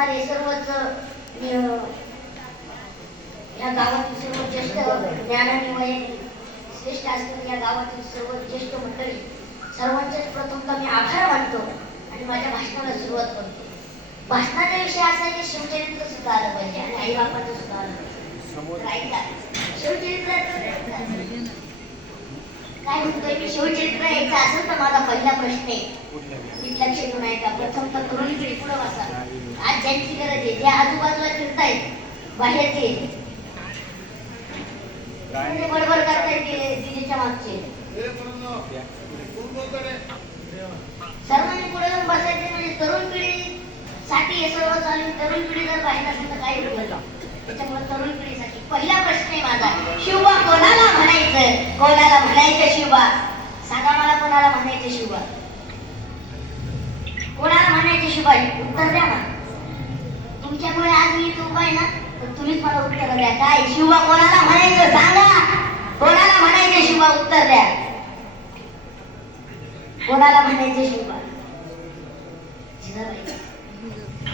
असणारे सर्वच या गावातील सर्व ज्येष्ठ ज्ञानाने वय श्रेष्ठ असलेले या गावातील सर्व ज्येष्ठ मंडळी सर्वांचेच प्रथमतः मी आभार मानतो आणि माझ्या भाषणाला सुरुवात करतो. भाषणाचा विषय असा आहे की शिवचरित्र सुद्धा आलं पाहिजे आणि आई बापाचं सुद्धा आलं पाहिजे. शिवचरित्र काय म्हणतोय मी, शिवचरित्र यायचं असेल तर माझा पहिला प्रश्न आहे नीट लक्ष देऊन ऐका. प्रथमतः तरुण पिढी पुढे बसा. आज ज्यांची गरज आहे, जे आजूबाजूला फिरतायत बाहेरचे बडबड करतायत दिदीच्या मागचे, सर्वांनी पुढे येऊन बसायचे. म्हणजे तरुण पिढी साठी हे सर्व चालू. तरुण पिढी जर पाहिजे असेल तर काय होईल, त्याच्यामुळे तरुण पिढीसाठी पहिला प्रश्न आहे माझा, शिवबा कोणाला म्हणायचं? कोणाला म्हणायचं शिवबा? सांगा मला, कोणाला म्हणायचं शिवबा? कोणाला म्हणायचं शिवबा? उत्तर द्या ना. तुमच्यामुळे आज मी इथे उभा आहे ना, तर तुम्हीच मला उत्तर द्या. काय शिवबा कोणाला म्हणायचं सांगा? कोणाला म्हणायचं शिवबा? उत्तर द्या. कोणाला म्हणायचं शिवबा?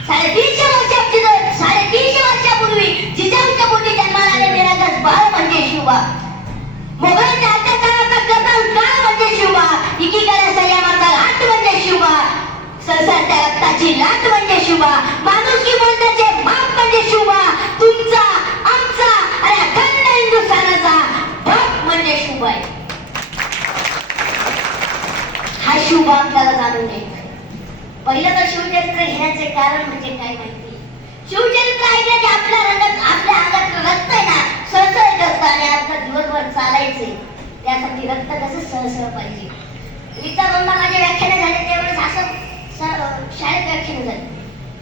350 वर्षापूर्वी जिजाऊच्या पोटी जन्माला आलेले निरागस बाळ म्हणजे शिवबा. मोगलांच्या अत्याचाराचा कर्तन काळ म्हणजे शिवबा. एकीकडे संयमाचा लाट म्हणजे शिवबा. सरसरत्या रक्ताची लाट म्हणजे शिवबा. माणुसकी बोलण्याचे माप म्हणजे शिवबा. तुमचा, आमचा आणि अखंड हिंदुस्थानाचा बाप म्हणजे शिवबा. हा शिवबा आपल्याला जाणून घ्यायचा. पहिलं तर शिवचरित्र घेण्याचे कारण म्हणजे काय माहिती? शिवचरित्र ऐकलं की आपल्या अंगात रक्त आहे ना, सळसळत असतं आणि आपलं दिवसभर चालायचे. त्यासाठी रक्त कसं सळसळ पाहिजे. एकदा दोनदा माझे व्याख्यान झाले, त्यावेळेस असं शाळेत व्याख्यान झाले,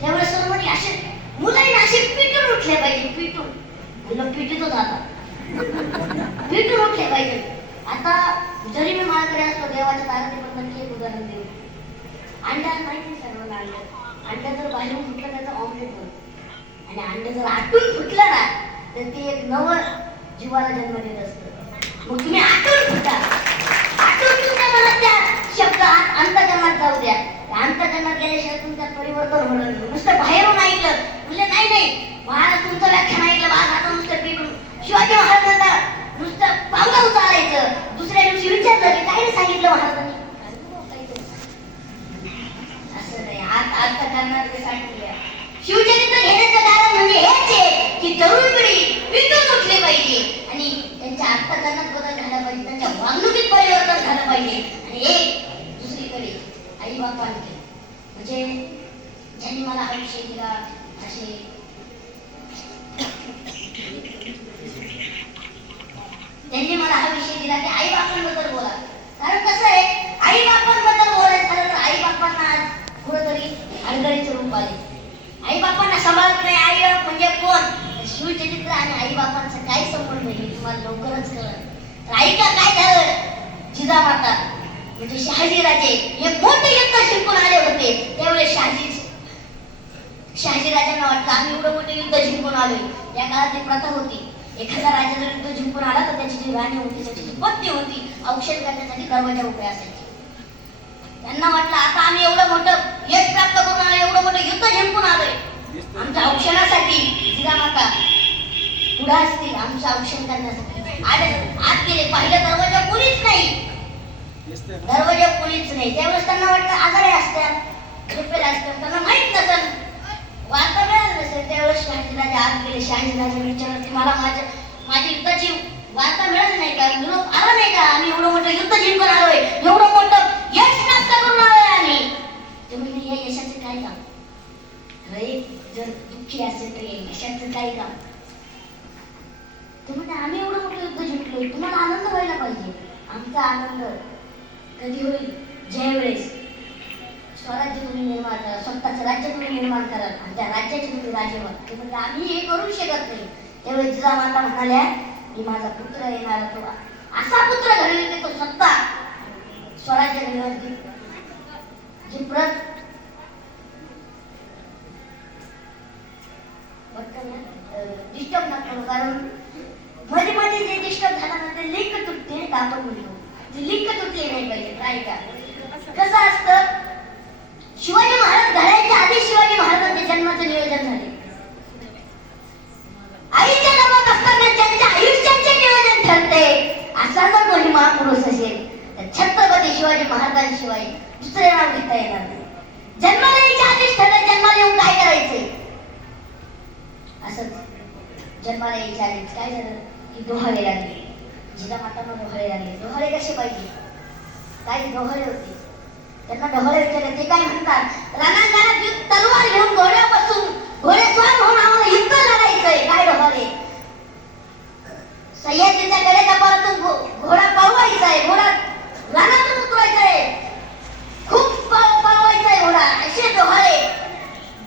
त्यावेळेस सर म्हणे असे मुलांना असे पिटून उठले पाहिजे. पिटून म्हणलं पिटीतच आता पिटून उठले पाहिजे. आता जरी मी माळकरी असतो, देवाच्या दारात पण नक्की एक उदाहरण देऊ. अंडा माहिती सर्वांना, अंडा जर बाहेरून फुटलं त्याचं ऑमलेट बनतं आणि अंडे जर आतून फुटलं ना तर ते एक नवं जीवाला जन्म देत असतं. मग तुम्ही आतून फुटा, आतून तुमच्या मनात त्या शब्द अंतःकरणात जाऊ द्या. अंतःकरणात गेल्याशिवाय तुमच्यात परिवर्तन होणार नाही. नुसतं बाहेरून ऐकलं म्हणजे नाही महाराज तुमचं व्याख्यान ऐकलं बा आता नुसतं पिटून. शिवाजी महाराज म्हणतात नुसतं पावलाव चालायचं. दुसऱ्या दिवशी विचारलं की काय सांगितलं महाराजांनी? शिवचरित्र घेण्याचं कारण म्हणजे हेच आहे की तरुण पिढी विद्युत उठले पाहिजे आणि त्यांच्या अंतःकरणात बदल झाला पाहिजे, त्यांच्या वागणुकीत परिवर्तन झालं पाहिजे. आणि एक दुसरीकडे आई बापांनी म्हणजे ज्यांनी मला हा विषय दिला, असे त्यांनी मला हा विषय दिला की आई बापांबद्दल बोला. कारण कसं आहे, आई बापांबद्दल बोलायचं झालं तर आई बापांना कुठेतरी अडगळीचं रूप आले. आई बापांना सांभाळत नाही. आई बाप म्हणजे कोण? शिवचरित्र आणि आई बापांचा काय संबंध आहे तुम्हाला लवकरच कळलं. तर ऐका काय झालं. जिजामाता म्हणजे शहाजी राजे एक मोठे युद्ध जिंकून आले होते. त्यावेळेस शहाजी राजांना वाटलं आम्ही एवढं मोठे युद्ध जिंकून आलोय. या काळात एक प्रथा होती, एखादा राजा जर युद्ध जिंकून आला तर त्याची जी राणी होती, त्याची जी पत्नी होती, औक्षण करण्यासाठी दरवाजा उभे असायचे. त्यांना वाटलं आता आम्ही एवढं मोठं यश प्राप्त करून आलोय, एवढं मोठं युद्ध जिंकून आलोय, आमच्या औक्षणासाठी जिजामाता पुढे असतील आमचं औक्षण करण्यासाठी. आत गेले, पाहिलं दरवाजा कोणीच नाही, दरवाजा कोणीच नाही. त्यावेळेस त्यांना वाटतं आजारी असतात, झोपेला असतात, त्यांना माहित नसेल, वार्ता मिळाली नसेल. त्यावेळेस शहाजीराजे आत गेले. शहाजीराजे विचारले मला माझी युद्धाची वार्ता मिळाली नाही का, निरोप आला नाही का? आम्ही एवढं मोठं युद्ध जिंकून आलोय, एवढं मोठं यश प्राप्त करून आलोय आम्ही. ते म्हणजे या यशाचं काय काम? जर दुःखी असेल तर या यशाचं काय काम? ते म्हणजे आम्ही एवढं मोठं युद्ध जिंकलोय, तुम्हाला आनंद व्हायला पाहिजे. आमचा आनंद कधी होईल? ज्यावेळेस स्वराज्य तुम्ही निर्माण करा, स्वतःचं राज्य तुम्ही निर्माण कराल आणि त्या राज्याचे तुम्ही राजे व्हाल. ते म्हणजे आम्ही हे करू शकत नाही. त्यावेळेस जिजामाता म्हणाल्या की माझा पुत्र येणारा तो असा पुत्र घडवेल की तो स्वतः स्वराज्य निर्माण जी प्रत डिस्टर्ब नका, कारण मध्ये मध्ये जे डिस्टर्ब झाला ना ते लिंक तुटते. आपण म्हणतो ती लिंक तुटली नाही पाहिजे. काय का कसं असतं, शिवाजी महाराज घडायच्या आधी शिवाजी महाराजांच्या जन्माचं नियोजन दुसरे नाव घेता येणार नाही. जन्माला यायच्या आधीच ठरलं जन्माला येऊन काय करायचंय. असंच जन्माला यायच्या आधीच काय झालं की डोहाळे लागले. जिजामातांना डोहाळे लागले. डोहाळे कसे पाहिजे, काही डोहाळे होते. त्यांना डोहाळे विचारले, ते काय म्हणतात, रणांगणात तलवार घेऊन घोड्यापासून घोडेस्वार होऊन आम्हाला युद्ध लढायचंय. काय डोहाळे, सह्याद्रीच्या कडेच्या पारातून घोडा पळवायचा आहे, घोडा रणातून उतरायचा आहे, खूप पळवायचा आहे घोडा. असे डोहाळे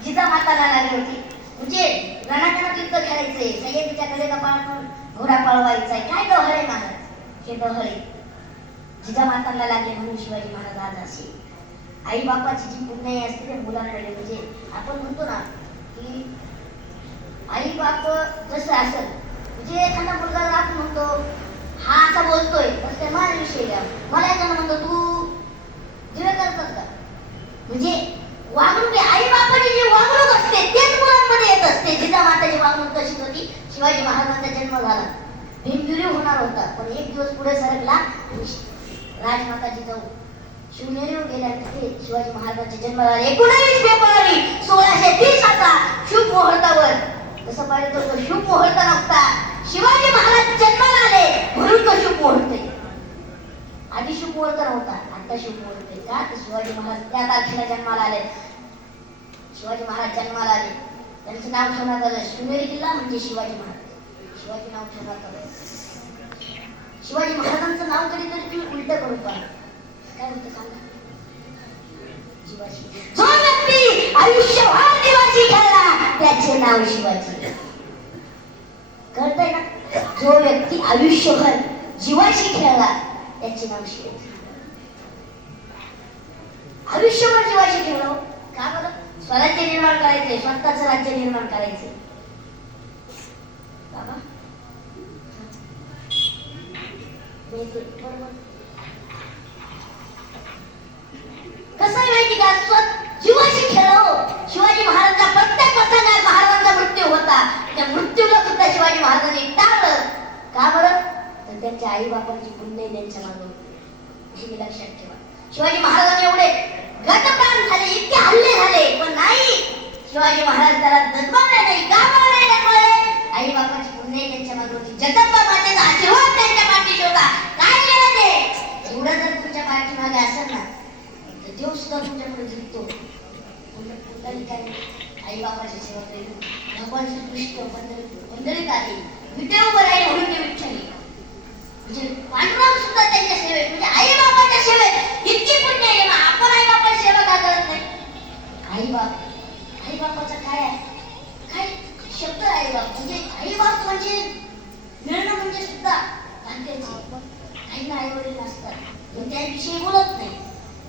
जिजामाताला लागले होते. म्हणजे रणांगणात युद्ध खेळायचंय, सह्याद्रीच्या कडेच्या पारातून घोडा पळवायचा आहे. काय डोहाळे महाराज, हे डोहाळे जिजामातांना लागले. म्हणून शिवाजी महाराज आज असे आई बापाची जी पुण्याई असते ते मुलांकडे, म्हणजे आपण म्हणतो ना की आई बाप जसं असेल, म्हणजे एखादा मुलगा आपण म्हणतो हा असा बोलतोय तर ते माझ्याविषयी घ्या, मला एखादा म्हणतो तू जीव करतात का, म्हणजे वागणूक आई बापाची जी वागणूक असते तेच मुलांमध्ये येत असते. जिजामाताची वागणूक तशीच होती. शिवाजी महाराजांचा जन्म झाला, भीमगिरी होणार होता, पण एक दिवस पुढे सरकला. राजमाता जिजाऊ शिवनेरीवर गेल्या तिथे शिवाजी महाराजांचे जन्म झाले. 19 फेब्रुवारी 1630 असा शुभ मुहूर्तावर. तसं पाहिलं तर शुभ मुहूर्त नव्हता, शिवाजी महाराज जन्माला आले म्हणून तो शुभ मुहूर्त आहे. आधी शुभ मुहूर्त नव्हता, आता शुभ मुहूर्त आहे. का तर शिवाजी महाराज त्या तारखेला जन्माला आले. शिवाजी महाराज जन्माला आले, त्यांचं नाव ठेवण्यात आलं शिवनेरी किल्ला म्हणजे शिवाजी महाराज. शिवाजी नाव ठेवण्यात आलं. शिवाजी महाराजांचं नाव कधीतरी तुम्ही उलट करून पहा, काय होतं सांगा. शिवाजी, जो व्यक्ती आयुष्यभर दिवाशी खेळला त्याचे नाव शिवाजी. कळतंय ना, जो व्यक्ती आयुष्यभर जीवाशी खेळला त्याचे नाव शिवाजी. आयुष्यभर जीवाशी खेळलो का बरं, स्वराज्य निर्माण करायचंय, स्वतःचं राज्य निर्माण करायचंय. बाबा कसं माहिती का, जीवाशी खेळलो. शिवाजी महाराजांचा प्रत्येक प्रसंगात महाराजांचा मृत्यू होता, त्या मृत्यूला सुद्धा शिवाजी महाराजांनी टाळलं. का बरं, तर त्यांच्या आई बापांची पुण्य त्यांच्या मागं, हे लक्षात ठेवा. शिवाजी महाराजांनी एवढे घटप्राण झाले, इतके हल्ले झाले, पण नाही शिवाजी महाराज त्याला दडबडले नाही. का बरं नाही दडबडले, आई बापाची पुण्य त्यांच्या मागे होती, जगदंबा मातेचा आशीर्वाद त्यांच्या पाठीशी होता. काय केलं ते, एवढं जर तुमच्या पाठीमागे असेल ना तर देव सुद्धा तुमच्याकडे झुकतो. आई बापाची सेवा केली, भगवान श्रीकृष्ण पंढरीत आले, विटेवर आहे म्हणून ते विठ्ठल, म्हणजे पांडुरंग सुद्धा त्यांच्या सेवेत, म्हणजे आई बापाच्या सेवेत इतकी पुण्य आहे. आपण आई बापाची सेवा का करत नाही. आई बापाचा काय आहे, काय शब्द आई बाप, म्हणजे आई बाप म्हणजे मिळणं म्हणजे सुद्धा भाग्याचे. काही आई वडील नसतात पण त्याविषयी बोलत नाही,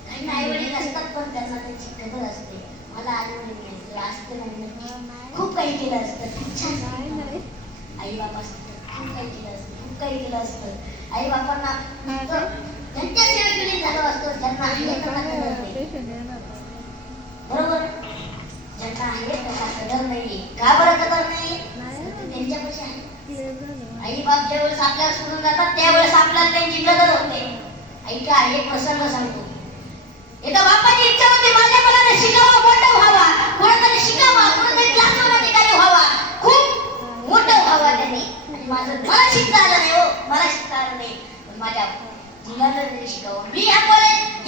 काही आई वडील नसतात पण त्यांना त्याची कदर असते. मला आई वडील नाही असते नाही, खूप काही केलं असतं, आई बाबा खूप काही केलं असतं, खूप काही केलं असतं. आई बापांना त्यांच्या सेवेत झालं असतं. ज्यांना आहे बरोबर, ज्यांना आहे त्याचा कदर नाही. का बरं कदर नाही, त्यांच्यापाशी आहे. आई बाप ज्यावेळेस आपल्याला सोडून जातात त्यावेळेस आपल्याला त्यांची कदर होते. ऐका, एक प्रसंग सांगतो. एका बापाची इच्छा होती माझ्या मुलाने शिकावं, मोठं व्हावा, कोणातरी शिकावा, कोणातरी क्लासवर अधिकारी व्हावा, खूप मोठं व्हावा त्यांनी. मला शिकता आलं नाही, हो मला शिकता आलं नाही, पण माझ्या मुलाला तरी शिकावं. मी या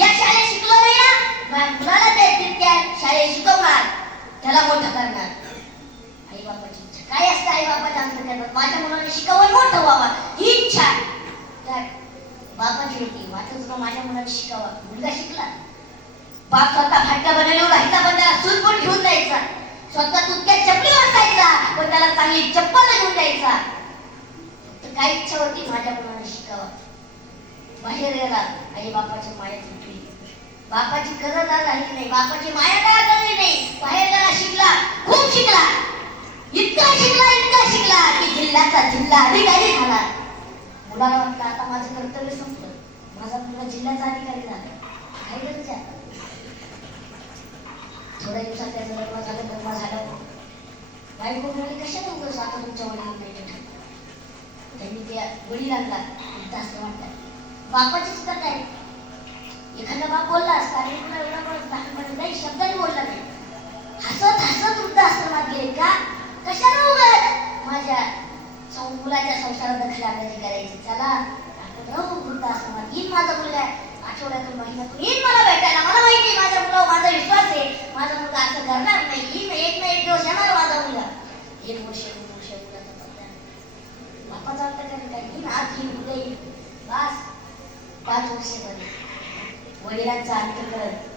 शाळेत शिकलो नाही ना, माझ्या मुलाला त्या शाळेत शिकवणार, त्याला मोठं करणार. आई बापाची इच्छा काय असतं, आई बापाच्या अंतर्गत माझ्या मुलाने शिकावं, मोठं व्हावा, ही इच्छा बापाची होती. वाटत माझ्या मुलाने शिकावा. मुलगा शिकला, बाप स्वतः फाटका बनवल्यावर राहायचा, पण त्याला सूटबूट घेऊन द्यायचा. स्वतः तुटक्या चपली वाचायचा, पण त्याला चांगली चप्पल घेऊन द्यायचा. तर काय इच्छा होती, माझ्या मुलाने शिकावा. बाहेर गेला, आई बापाच्या माया तुटली, बापाची कदर झाली नाही, बापाची माया काय कळली नाही. बाहेर गेला, शिकला, खूप शिकला, इतका शिकला की जिल्ह्याचा जिल्हा अधिकारी झाला. मुलाला वाटलं आता माझं कर्तव्य संपलं, माझा मुलगा जिल्ह्याचा अधिकारी झाला, काय करायचं आता. थोड्या दिवसात त्याचं लग्न झालं. बायको म्हणाली कशाला उगाच आता तुमच्या वडिलांना नाही भेटत. त्यांनी त्या वडिलांना असं वाटतं. बापाची सुद्धा काय, एखादा बाप बोलला असता, काळजी करायची. चला आपण राहू वृद्धाश्रमात. येईन माझा मुलगा आठवड्यातून महिन्यातून येईन मला भेटायला. मला माहिती आहे माझ्या मुलावर माझा विश्वास आहे. माझा मुलगा असं करणार नाही. येईन एक ना एक दिवस येणार माझा मुलगा. 1 वर्ष 2 वर्ष मुलाचा पत्ता बापाचा वाटतं काय येईन आज येईन उद्या येईन. बस 5 वर्ष झाली. वडिलांचा अंत करत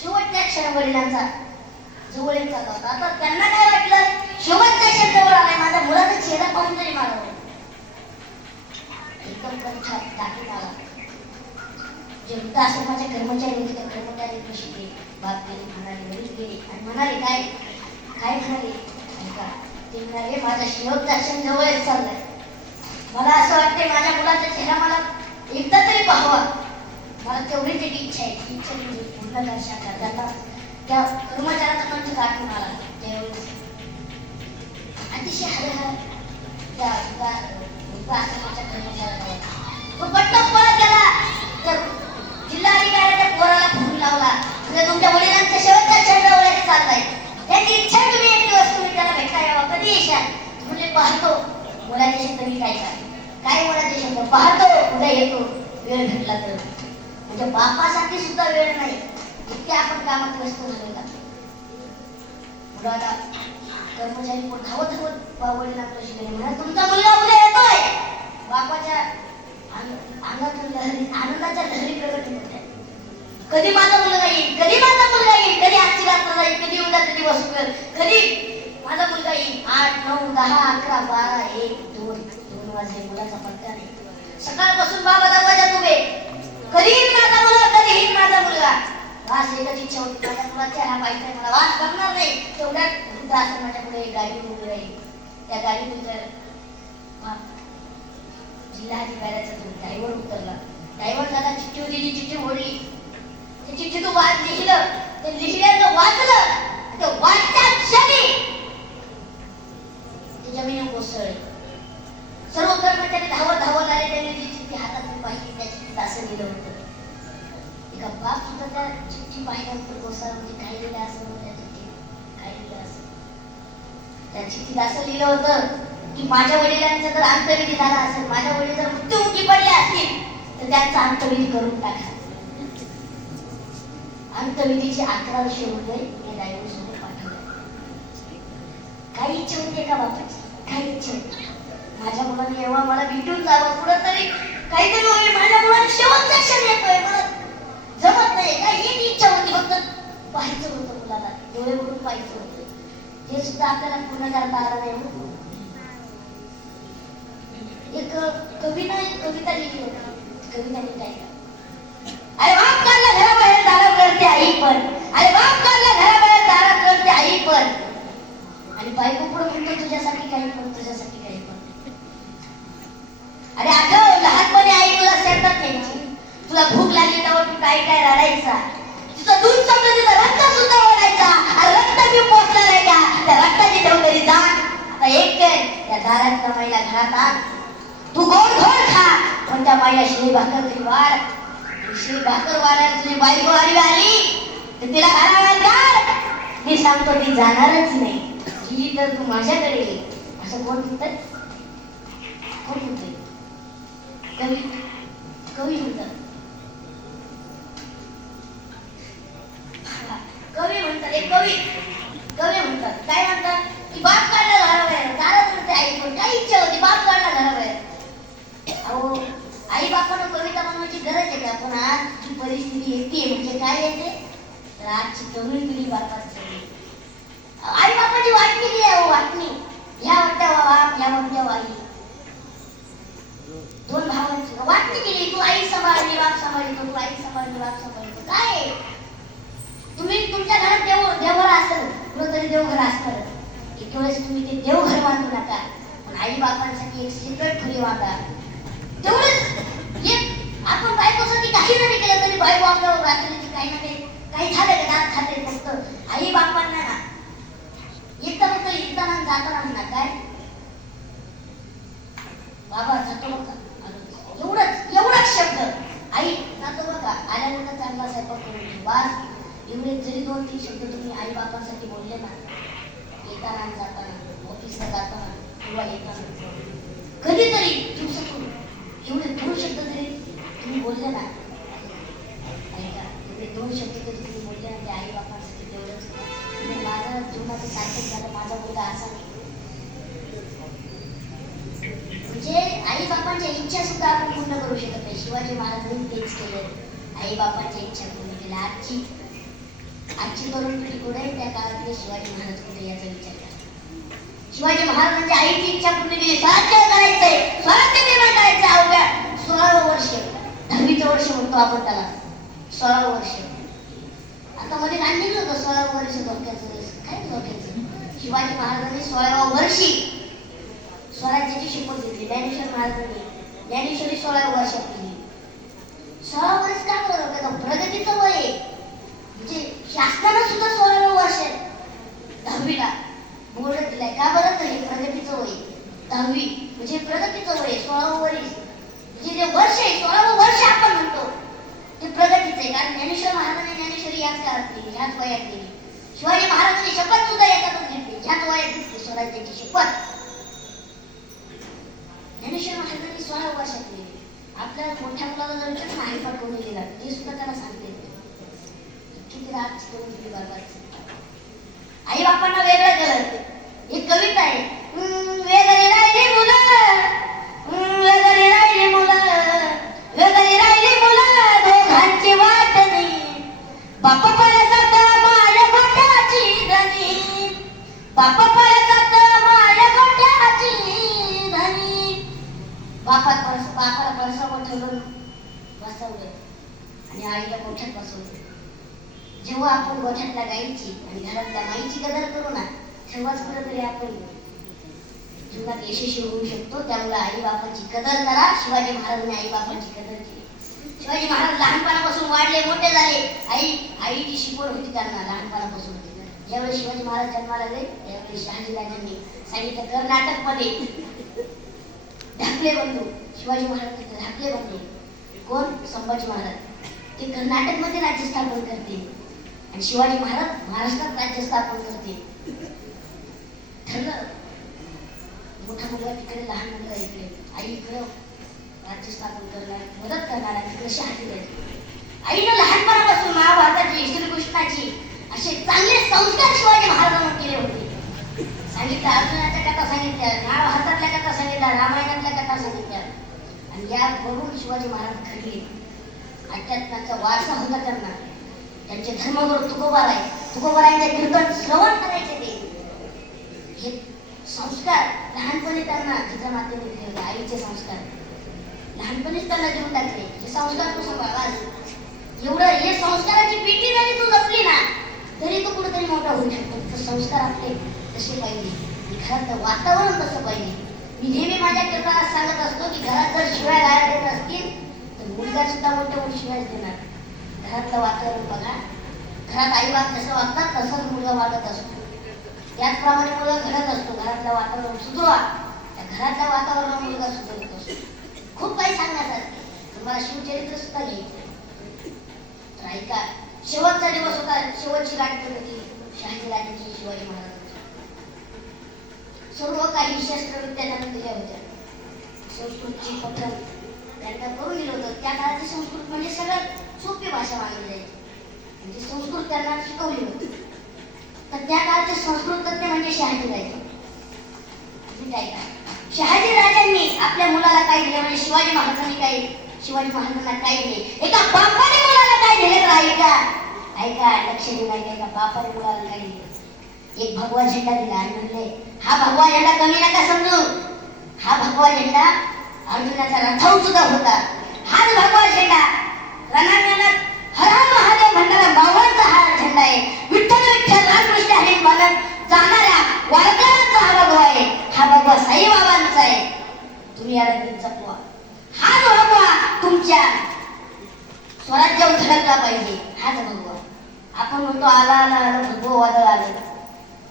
शेवटच्या क्षण वडिलांचा जवळ येत चालला होता. आता त्यांना काय वाटलं शेवटच्या क्षण जवळ आलाय माझ्या मुलाचा चेहरा पाहून तरी मला एकदम कंठात टाकीत आला. जे वृद्धाश्रमाच्या कर्मचारी होते त्या कर्मचारी कशी गेले बाप गेले म्हणाले वडील गेले आणि म्हणाले काय काय म्हणाले ते म्हणाले माझा शेवटचा क्षण जवळ येत चाललाय. मला असं वाटते माझ्या मुलाचा चेहरा मला एकदा तरी पाहावा. मला तेवढीच एक इच्छा आहे. ती इच्छा म्हणजे पूर्ण करण्याचा त्यांना त्या कर्मचाऱ्याचा कंठ गाठून आला. त्यावेळेस अतिशय हळहळ त्या वृद्धाश्रमाच्या कर्मचाऱ्याला तो पटकन पळत गेला. त्या जिल्हाधिकाऱ्याच्या पोराला फोन लावला. म्हणजे तुमच्या वडिलांच्या शेवटच्या क्षणावर येत चाललाय. त्याची इच्छा तुम्ही एक दिवस तुम्ही त्याला भेटता यावं. कधी येशाल? म्हणजे पाहतो. मुलाचे शब्द मी काय मुलाचे शब्द पाहतो उद्या येतो वेळ भेटला तर. म्हणजे बापासाठी सुद्धा वेळ नाही. इतके आपण कामात व्यस्त झाले का? मुलाला कर्मचारी धावत धावत वडिलांपाशी गेले. म्हणा तुमचा मुलगा उद्या येतोय. बापाच्या अंगातून लहरी आनंदाच्या लहरी प्रगट होत्या. कधी माझा मुलगा येईल, कधी माझा मुलगा येईल, कधी आजची रात्र जाईल, कधी उद्याचा दिवस उगेल, कधी माझा मुलगा येईल. 8 9 10 11 12 1 2 वाजले मुलाचा पत्ता नाही. सकाळपासून बाबा दरवाजात उभे. कधी येईल माझा मुलगा, कधी येईल माझा मुलगा. वास एकच इच्छा होती माझ्या मुलाच्या हा पाहिजे मला वास करणार नाही. तेवढ्यात वृद्धाश्रमाच्या पुढे एक गाडी उभी राहिली. त्या गाडीमध्ये जिल्हाधिकाऱ्याचा ड्रायव्हर उतरला. ड्रायव्हर दादा चिठ्ठी होती ती चिठ्ठी ओढली. ते चिठ्ठी तू लिहिलं. ते लिहिलेलं वाचलं. ते वाचत्या क्षणी ते जमिनीवर कोसळले. सर्व कर्मचारी धावत धावत आले. त्यांनी ती चिठ्ठी हातात पाहिली. त्या चिठ्ठीत असं लिहिलं होतं. एका बाप सुद्धा त्या चिठ्ठी पाहिल्यानंतर कोसळला. म्हणजे काय लिहिलं असं त्या चिठ्ठीत काय लिहिलं असं त्या चिठ्ठीत असं लिहिलं होतं की माझ्या वडिलांचा जर अंत्यविधी झाला असेल, माझ्या वडील जर मृत्युमुखी पडले असतील तर त्यांचा अंत्यविधी करून टाका. अंत्यविधीचे 1100 रुपये या ड्रायव्हर सोबत पाठवले. काही इच्छा होती का बापाची? काही इच्छा होती माझ्या मुलाने एव्हा मला भेटून जावं. पुढं तरी काहीतरी होईल. माझ्या मुलाने शेवटचा क्षण येतोय. मला जमत नाही. काही एक इच्छा होती फक्त पाहायचं होतं मुलाला. डोळे उघडून पाहायचं होतं. हे सुद्धा आपल्याला पूर्ण करता आलं नाही. एक कविता लिहिली होती. कविता मी काय अरे बाप काढला घराबाहेर दारात करते आई पण. अरे बाप काढला घराबाहेर दारात करते आई पण. आणि बायको पुढे म्हणतो तुझ्यासाठी काही पण, तुझ्यासाठी काही पण. अरे आठव लहानपणी आई तुला शेतात न्यायची. तुला भूक लागली तेव्हा तू काय काय रडायचा. तुझं दूध संपलं तिथं रक्त सुद्धा ओढायचा. अरे रक्त मी पोचला नाही का? त्या रक्ताची ठेव तरी जाण. आता एक कर त्या दारातल्या माईला घरात आण. तू गोड गोड खा पण त्या माईला शिळी भाकर तरी वाढ. शिळी भाकर वाढायला तुझी बायको आली तर तिला घराबाहेर काढ. मी सांगतो ती जाणारच नाही. गेली तर तू माझ्याकडे ये. असं कोण म्हणतात? कोण म्हणते? कवी म्हणतात. कवी म्हणतात. एक कवी म्हणतात. काय म्हणतात की बाप काढला घराबाहेर दारात म्हणते आई पण. काय इच्छा होती बाप काढला घराबाहेर. अहो आई बापानं कविता बनवायची गरज आहे का? पण आज जी परिस्थिती येते म्हणजे काय येते तर आजची तरुण पिढी बापात चालली. आई बापाची वाटणी केली आहे. वाटणी ह्या वाटत्या बाप ह्या वाटत्या आई. 2 भावांची वाटणी केली. तू आई सांभाळली बाप सांभाळतो. तू आई सांभाळली बाप सांभाळतो. काय तुम्ही तुमच्या घरात देवघर असेल कुठंतरी देवघर असतं. एक वेळेस तुम्ही ते देवघर बांधू नका. पण आई बापांसाठी एक सेपरेट खोली बांधा. तेवढंच एक आपण बायकोसाठी काही नाही केलं तरी बायको आपल्यावर रात्रीची काही ना काही झालं का दात खाते. फक्त आई बापांना ना एकदा फक्त येताना जाताना म्हणा काय बाबा जातो बघा. एवढंच शब्द आई जातो बघा. आल्यानंतर चांगला स्वयंपाक करून बास. एवढे जरी 2-3 शब्द तुम्ही आई बापांसाठी बोलले ना येताना जाताना ऑफिसला जाताना किंवा येताना कधीतरी दिवसातून एवढे 2 शब्द जरी तुम्ही बोलले ना, ऐका, एवढे 2 शब्द जरी तुम्ही बोलले ना, ते आई बापांसाठी तेवढंच. माझा जीवनाचं सार्थक झालं. माझा मुलगा असा म्हणजे आई बापांच्या इच्छा सुद्धा आपण पूर्ण करू शकत नाही. शिवाजी महाराजांनी तेच केलं, आई बापांच्या इच्छा पूर्ण केल्या. आजची तरुण पिढी कुठे आहे, त्या काळातले शिवाजी महाराज कुठे, याचा विचार करा. शिवाजी महाराजांच्या आईची इच्छा पूर्ण केली. स्वराज्य करायचंय, स्वराज्य निर्माण करायचं. अवघ्या 16 वर्ष, 10वीचं वर्ष म्हणतो आपण त्याला, 16 वर्ष. आता मध्ये काय निघलं होतं 16 वर्ष धोक्याचं, काय धोक्याचं. शिवाजी महाराजांनी 16व्या वर्षी स्वराज्याची शपथ घेतली. ज्ञानेश्वर महाराजांनी ज्ञानेश्वरी 16व्या वर्षात केली. 16 वर्ष का बरं होतं, प्रगतीचं वय आहे. म्हणजे शासनानं सुद्धा 16व्या वर्षात 10वीला बोर्ड दिलाय. का बरं, तर हे प्रगतीचं वय. 10वी म्हणजे प्रगतीचं वय. 16वं वर्ष म्हणजे जे वर्ष आहे, 16वं वर्ष आपण म्हणतो ते प्रगतीचं आहे. कारण ज्ञानेश्वर महाराजांनी ज्ञानेश्वरी याच काळात केली, ह्याच वयात केली. शिवाजी महाराजांनी शपथ सुद्धा याच्यातच घेतली, ह्याच वयात घेतली स्वराज्याची शपथ. ज्ञानेश्वर महाराजांनी 16 वर्षात केली. आपल्या मोठ्या मुलाला जर विचार ना, आई पाठवून गेला, ते सुद्धा त्याला सांगते किती रात करून दिली बरबाद. आई बापांना वेगळं केलं. एक कविता आहे, वेगळी राहिली मुलं, वेगळी राहिली मुलं, वेगळी राहिली मुलं, दोघांची वाट नाही. बाप पळसात माया गोठ्याची धनी, बाप पळसात माया गोठ्याची धनी. बापाला परसावर ठेवून बसवलं आणि आईला गोठ्यात बसवलं. जेव्हा आपण गोठ्यातल्या गाईची आणि घरातल्या माईची कदर करू ना, तेव्हाच कुठेतरी आपण जीवनात यशस्वी होऊ शकतो. त्यामुळे आई बापाची कदर करा. शिवाजी महाराजांनी आई बापाची कदर केली. शिवाजी महाराज लहानपणापासून वाढले, मोठे झाले. आईची शिकवण होती त्यांना लहानपणापासून. ज्यावेळी शिवाजी महाराज जन्माला आले, त्यावेळी शहाजी राजांनी सांगितलं, कर्नाटकमध्ये ढाकले बंधू, शिवाजी महाराज ढाकले बंधू कोण, संभाजी महाराज, ते कर्नाटकमध्ये राज्य स्थापन करते आणि शिवाजी महाराज महाराष्ट्रात राज्य स्थापन करते. ठरलं, मोठा मुलगा तिकडे, लहान मुलगा इकडे. आई इकडं राज्य स्थापन करणार, मदत करणार, तिकडे शहाजी राजे. आईनं लहानपणापासून महाभारताची, श्रीकृष्णाची असे चांगले संस्कार शिवाजी महाराजांना केले होते. सांगितलं, अर्जुनाच्या कथा सांगितल्या, महाभारतातल्या कथा सांगितल्या, रामायणातल्या कथा सांगितल्या. आणि यावरून शिवाजी महाराज घडले. अध्यात्माचा वारसा होता त्यांना. त्यांचे धर्मगुरू तुकोबारायांचे कीर्तन श्रवण करायचे. हे संस्कार लहानपणी त्यांना जिजा मातेने दिले होते. आईचे संस्कार लहानपणीच त्यांना देऊन टाकले. हे संस्कार तू सांभाळ. एवढं हे संस्काराची पेटी जरी तू जपली ना, तरी तो कुठेतरी मोठा होऊ शकतो. तर संस्कार आपले तसे पाहिजे, घरातलं वातावरण तसं पाहिजे. मी नेहमी माझ्या कीर्तनात सांगत असतो की घरात जर शिवाय गायला देत असतील तर मुलगा सुद्धा मोठे शिवाय देणार. घरातलं वातावरण बघा. घरात आई बाप जसं वागतात तसंच मुलगा वागत असतो. त्याचप्रमाणे मुलगा घरात असतो. घरातलं वातावरण सुधरवा, त्या घरातल्या वातावरणात मुलगा सुधरत असतो. खूप काही सांगण्यासारखे. तुम्हाला शिवचरित्र सुद्धा घ्यायचं तर ऐका. शेवटचा दिवस होता, शेवटची राजपद होती शहाजी राजांची, शिवाजी महाराजांची. सर्व काही शस्त्रविद्या त्यांना दिल्या होत्या. संस्कृतची पठण त्यांना करून दिलं होतं. त्या काळाची संस्कृत म्हणजे सगळ्यात सोपी भाषा मानली जायची. म्हणजे संस्कृत त्यांना शिकवली होती. तर त्या काळचे संस्कृत तज्ञ म्हणजे शहाजी राजे. शहाजी राजांनी आपल्या मुलाला काय दिले, म्हणजे शिवाजी महाराजांना काय दिले, एका बापाने मुलाला काय दिले तर ऐका लक्ष देऊ नका. एका बापाने मुलाला काय दिले, एक भगवा झेंडा दिला आणि म्हणले, हा भगवा झेंडा कमी नका समजू. हा भगवा झेंडा अर्जुनाचा रथावर सुद्धा होता. हाच भगवा झेंडा रणांगणात हर हर महादेव म्हणणारा बाबांचा हा झेंडा आहे. विठ्ठल विठ्ठल रामकृष्ण हरी म्हणत जाणाऱ्या वारकऱ्यांचा हा भगवा आहे. हा भगवा साईबाबांचा आहे. तुम्ही याला जपवा. हा जो भगवा तुमच्या स्वराज्यावर धडकला पाहिजे. हाच भगवा. आपण म्हणतो आला आला आला भगवा वादळ आलं,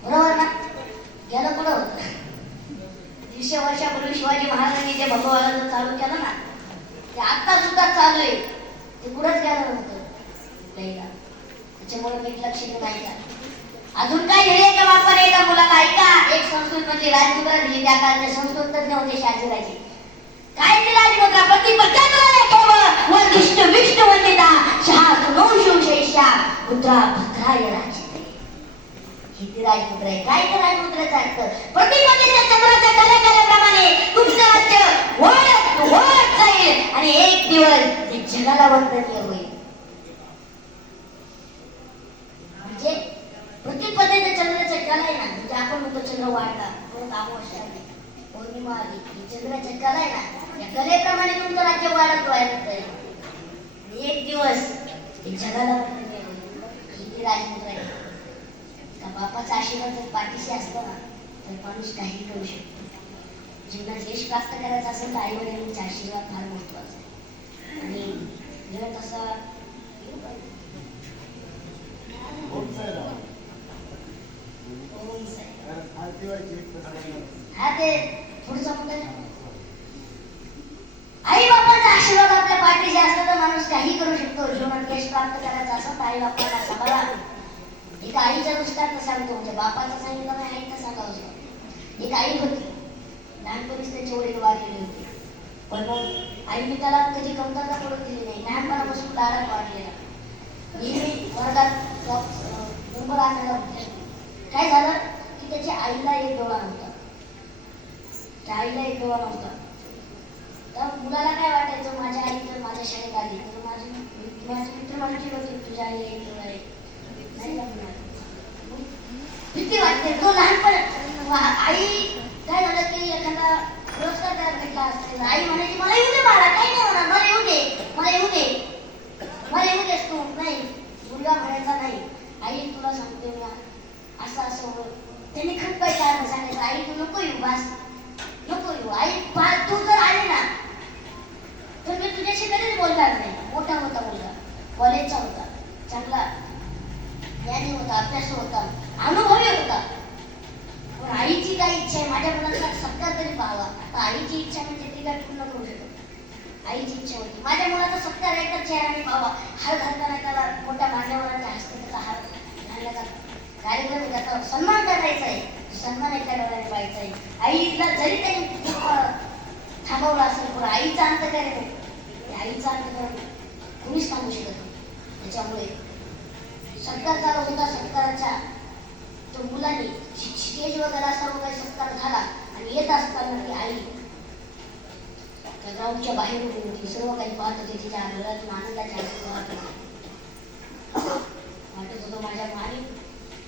बरोबर ना? गेलं कुठं होतं? 100 वर्षापूर्वी शिवाजी महाराजांनी जे भगवाला चालू केलं ना, ते आता सुद्धा चालू आहे. ते कुठंच गेलं नव्हतं. त्याच्यामुळे मीठ लक्ष देऊन ऐका. अजून काय दिले का बापाने एका मुलाला? ऐका. एक संस्कृत म्हणजे राजमुद्रा दिली. त्या काळचे संस्कृत तज्ञ होते शहाजी राजे. काय ती राजमुद्रा? पती पत्याला ठेव वरिष्ठ विष्णू वंदिता शहा सुनो शिवशेषा मुद्रा भद्राय राजते. ही ती राजमुद्रा आहे. काय ते राजमुद्रेचा अर्थ? प्रतिपदेच्या चंद्राच्या कलेप्रमाणे तुमचं राज्य वाढत जाईल आणि एक दिवस ते जगाला वंदनीय होईल. म्हणजे प्रतिपदेच्या चंद्राच्या कला आहे ना, म्हणजे आपण म्हणतो चंद्र वाढला, परत अमावस्या आली, पौर्णिमा आली, चंद्राच्या कला आहे ना, या कलेप्रमाणे तुमचं राज्य वाढत जाईल आणि एक दिवस ते जगाला वंदनीय होईल. ही ती राजमुद्रा आहे. बापाचा आशीर्वाद जर पाठीशी असला ना तर माणूस काही करू शकतो. जीवनात यश प्राप्त करायचं असेल तर आई वडिलांचा आशीर्वाद फार महत्वाचा आहे. आणि जर तसा हा ते पुढचं आई बापाचा आशीर्वाद आपल्या पाठीशी असला तर माणूस काही करू शकतो. जीवनात यश प्राप्त करायचं असेल तर आई बापाला सांभाळा. एक आईच्या दृष्टांत सांगतो, म्हणजे बापाचं सांगितलं नाही, आईचं सांगावं. एक आई होती, लहानपणीच त्याचे वडील वारलेले होते, पण मग आईने त्याला कधी कमतरता पडून दिली नाही. लहानपणापासून लाडात वाढलेला. नेहमी वर्गात नंबर आणायला होते. काय झालं की त्याच्या आईला एक डोळा नव्हता. त्या आईला एक डोळा नव्हता. तर मुलाला काय वाटायचं, माझ्या आई जर माझ्या शाळेत आली तर माझे मित्र म्हणतील होते तुझ्या आई एक डोळा आहे, भीती वाटते. तो लहानपण आई काय झालं की एखादा पुरस्कार त्याला भेटला असता, आई म्हणायची मला येऊ दे, मला काही नाही होणार, मला येऊ दे, मला येऊ दे, मला येऊ देस तू. नाही, मुलगा म्हणायचा नाही, आई तुला सांगते ना असं असं होईल. त्यांनी खूप काही कारण सांगायचं, आई तू नको येऊ, बस नको येऊ. आई तू जर आली ना तर मी तुझ्याशी कधीच बोलणार नाही. मोठा होता मुलगा, कॉलेजचा होता, चांगला ज्ञानी होता, अभ्यास होता, अनुभवी होता. पण आईची काय इच्छा आहे, माझ्या मुलाचा सत्कार तरी पाहावा. आता आईची इच्छा म्हणजे ती काय पूर्ण करू शकत. आईची इच्छा होती माझ्या मुलाचा सत्कार एकदा चेहऱ्याने पाहावा. हार घालताना त्याला मोठ्या मान्यवरांच्या हस्ते त्याचा हार घालण्याचा कार्यक्रम, त्याचा सन्मान करायचा आहे, सन्मान एका डोळ्याने पाहायचा आहे. आईला जरी त्यांनी थांबवलं असेल पण आईचा अंत काय नाही, आईचा अंत करणं कोणीच थांबू शकत नाही. त्याच्यामुळे सत्कार चालू होता. सत्काराच्या तो मुलाने स्टेज वगैरे सर्व काही सत्कार झाला आणि येत असताना ती आई ग्राउंडच्या बाहेर उभी होती. सर्व काही पाहत होते. तिच्या डोळ्यातून आनंदाच्या अश्रू वाटत होतं माझ्या मारी.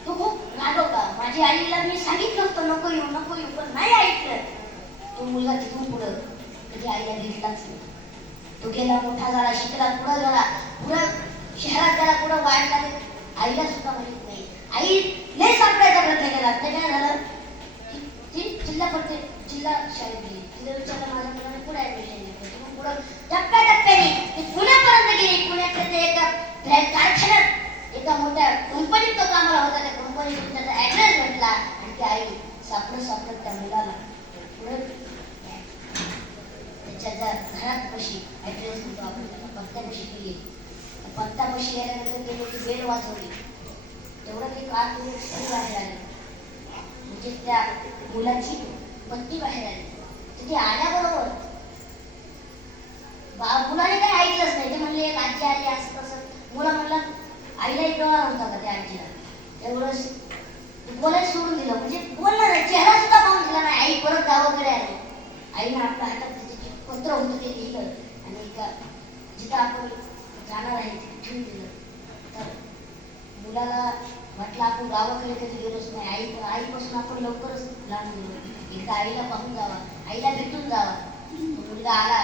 तो खूप रागवला. माझी आईला मी सांगितलं होतं नको येऊ नको येऊ, पण नाही ऐकलं. तो मुलगा तिथून पुढं कधी आईला भेटलाच नाही. तो गेला, मोठा झाला, शिकला, पुढं गेला, पुढं शहरात गेला, पुढं वाढला. आईला सुद्धा माहित नाही. आई लय सापडायचा प्रयत्न केला. ते काय झालं, ती जिल्हा शाळेत गेली. तिला विचारलं माझ्या मुलाने पुढे ऍडमिशन घेतलं. मग पुढं टप्प्याटप्प्याने ती पुण्यापर्यंत गेली. पुण्यातल्या ते एका कारखान्यात एका मोठ्या कंपनीत तो कामाला होता. त्या कंपनीतून त्याचा ऍड्रेस भेटला आणि ती आई सापडत त्या मुलाला पुढे त्याच्या घरात कशी ऍड्रेस म्हणतो आपण त्याला पत्त्यापाशी गेली. पत्तापाशी गेल्यानंतर ते मोठी बेल वाजवली. तेवढं ते कार बाहेर आली, म्हणजे त्या मुलाची पत्ती बाहेर आली. तर ती आल्याबरोबर मुलाने काही ऐकलंच नाही. ते म्हणले एक आजी आली असं तसं. मुला म्हणला आईला एक डोळा नव्हता का त्या आजीला, तेवढंच बोलायला सोडून दिलं. म्हणजे बोलला नाही, चेहरा सुद्धा पाहून दिला नाही. आई परत गावाकडे आली. आईने आपल्या हातात तिथे पत्र होतं ते लिहिलं आणि एका जिथं आपण जाणार आहे तिथे ठेवून दिलं. तर मुलाला म्हटलं आपण गावाकडे कधी गेलोच नाही, आईपासून आपण लवकरच लांब गेलो. एकदा आईला पाहून जावा, आईला भेटून जावा. मुलगा आला,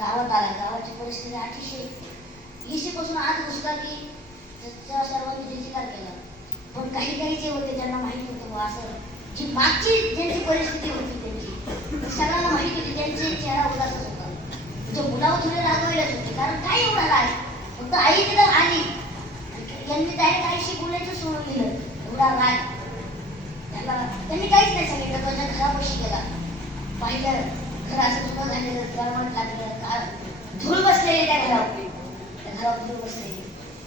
गावात आला. गावाची परिस्थिती अतिशय इशीपासून आज घुसला की त्याच्या सर्वांनी जयकार केला. पण काही जे होते त्यांना माहिती होतं असं जी मागची ज्यांची परिस्थिती होती त्यांची सगळ्यांना माहिती होती. त्यांचे चेहरा उदासच होता. म्हणजे मुलावर थोडे रागवलेच होते, कारण काय एवढा राग. फक्त आई तिला आली, त्यांनी डायरेक्ट आईशी बोलायचं सोडून दिलं. एवढा राग त्यांनी काहीच नाही सांगितलं. त्याच्या घरापाशी गेला, पाहिलं घर असं तुला झालेलं, गरमट लागलं, धूळ बसलेली त्या घरावर धूळ बसलेली.